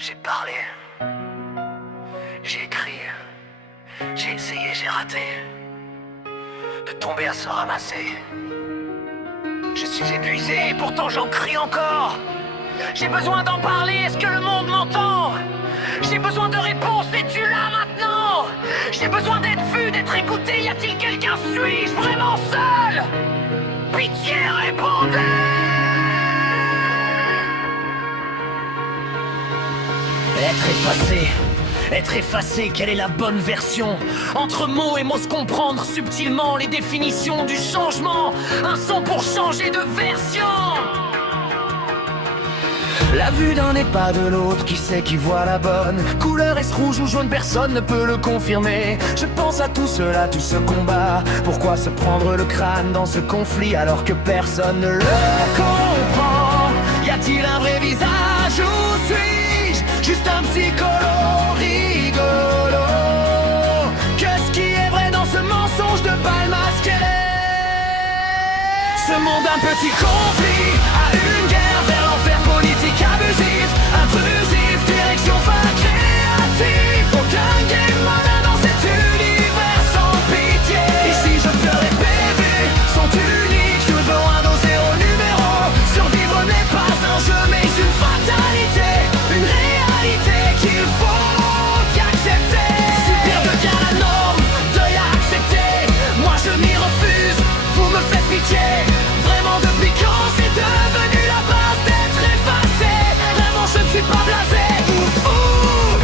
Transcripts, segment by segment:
J'ai parlé, j'ai écrit, j'ai essayé, j'ai raté de tomber à se ramasser. Je suis épuisé et pourtant j'en crie encore. J'ai besoin d'en parler, est-ce que le monde m'entend? J'ai besoin de réponses, es-tu là maintenant? J'ai besoin d'être vu, d'être écouté, y a-t-il quelqu'un? Suis-je vraiment seul? Pitié, répondez! Être effacé, quelle est la bonne version? Entre mots et mots, se comprendre subtilement les définitions du changement. Un son pour changer de version. La vue d'un n'est pas de l'autre, qui sait qui voit la bonne couleur? Est-ce rouge ou jaune? Personne ne peut le confirmer. Je pense à tout cela, tout ce combat. Pourquoi se prendre le crâne dans ce conflit alors que personne ne le comprend? Y a-t-il un vrai visage ou suis-je juste un psycholo rigolo? Qu'est-ce qui est vrai dans ce mensonge de balle masqué? Ce monde un petit conflit, à une guerre vers l'enfer politique abusif, intrusif, direction fin créative. Aucun game moderne dans cet univers sans pitié. Ici je pleure et PV sont uniques, toujours un dos zéro numéro. Survivre n'est pas un jeu mais une fatalité, une réalité qu'il faut accepter. Subir devient la norme, deuil à accepter. Moi je m'y refuse, vous me faites pitié. Vraiment depuis quand c'est devenu la base d'être effacé? Vraiment je ne suis pas blasé ou fou.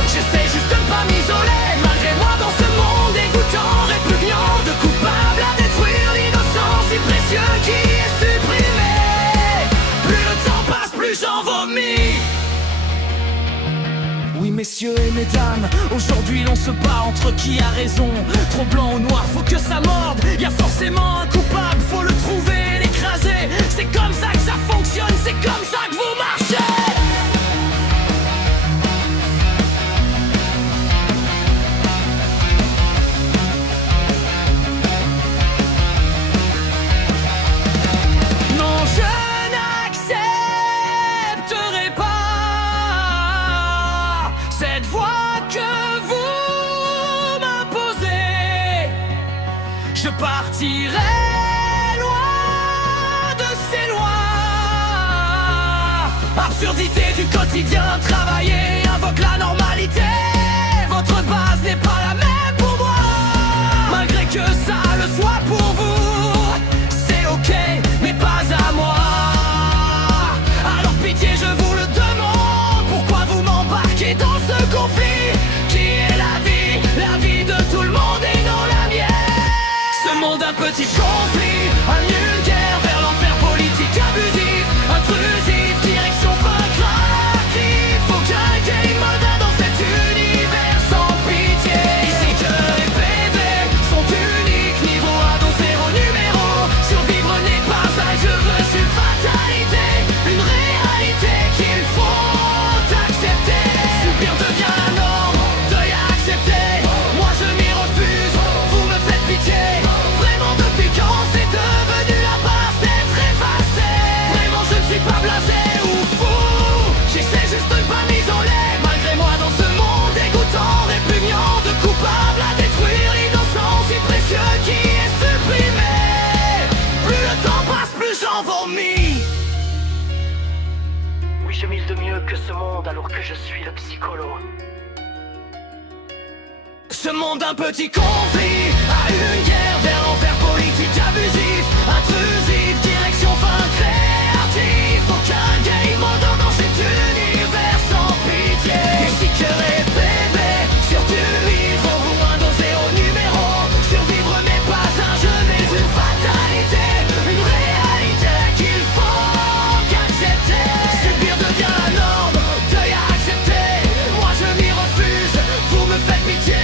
J'essaie juste de ne pas m'isoler. Malgré moi dans ce monde dégoûtant, répugnant, de coupable à détruire l'innocent si précieux qui est supprimé. Plus le temps passe, plus j'en vomis. Oui messieurs et mesdames, aujourd'hui l'on se bat entre qui a raison. Trop blanc ou noir, faut que ça morde. Y a forcément un coupable, faut le trouver et l'écraser. C'est comme ça que ça fonctionne, c'est comme ça que vous marchez. Non, je n'accepterai pas cette voix que vous m'imposez. Je partirai loin de ces lois. Absurdité du quotidien, travailler invoque la normalité. Votre base n'est pas la même pour moi. Malgré que ça le soit pour vous, c'est ok, mais pas à moi. Alors pitié, je vous le demande, pourquoi vous m'embarquez dans ce conflit? Qui est la vie de tout le monde et non la mienne? Ce monde un petit conflit, un nulle guerre vers l'enfer politique abusif, intrusif, direction fin créative. Faut qu'un game moderne dans cet univers sans pitié. Ici cœur et PV sont uniques, niveau A dont zéro numéro. Survivre n'est pas un jeu, c'est une fatalité, une réalité qu'il faut accepter. Subir devient la norme, deuil à accepter. Moi je m'y refuse, vous me faites pitié. Vraiment depuis quand c'est devenu la base d'être effacé? Vraiment je ne suis pas blasé ou fou. J'essaie juste de ne pas m'isoler. Malgré moi dans ce monde dégoûtant, répugnant, de coupable à détruire l'innocent si précieux qui est supprimé. Plus le temps passe, plus j'en vomis. Oui je mise de mieux que ce monde alors que je suis le psycholo. Ce monde un petit conflit, à une guerre vers l'enfer politique abusif, intrusif, direction fin créative. Aucun game moderne dans cet univers sans pitié. Ici cœur et PV, surtout vivre vous un dos zéro numéro. Survivre n'est pas un jeu mais une fatalité, une réalité qu'il faut accepter. Subir devient la norme, deuil à accepter. Moi je m'y refuse, vous me faites pitié.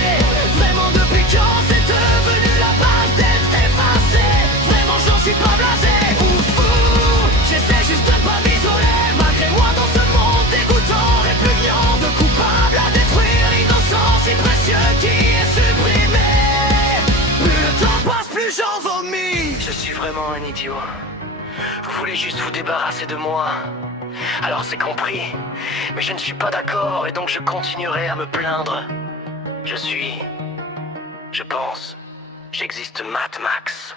Vraiment depuis quand c'est devenu la base d'être effacé? Vraiment j'en suis pas blasé ou fou. J'essaie juste de ne pas m'isoler. Malgré moi dans ce monde dégoûtant, répugnant, de coupable à détruire l'innocent si précieux qui est supprimé. Plus le temps passe, plus j'en vomis. Je suis vraiment un idiot. Vous voulez juste vous débarrasser de moi. alors c'est compris. Mais je ne suis pas d'accord et donc je continuerai à me plaindre. Je pense, j'existe Mad Max.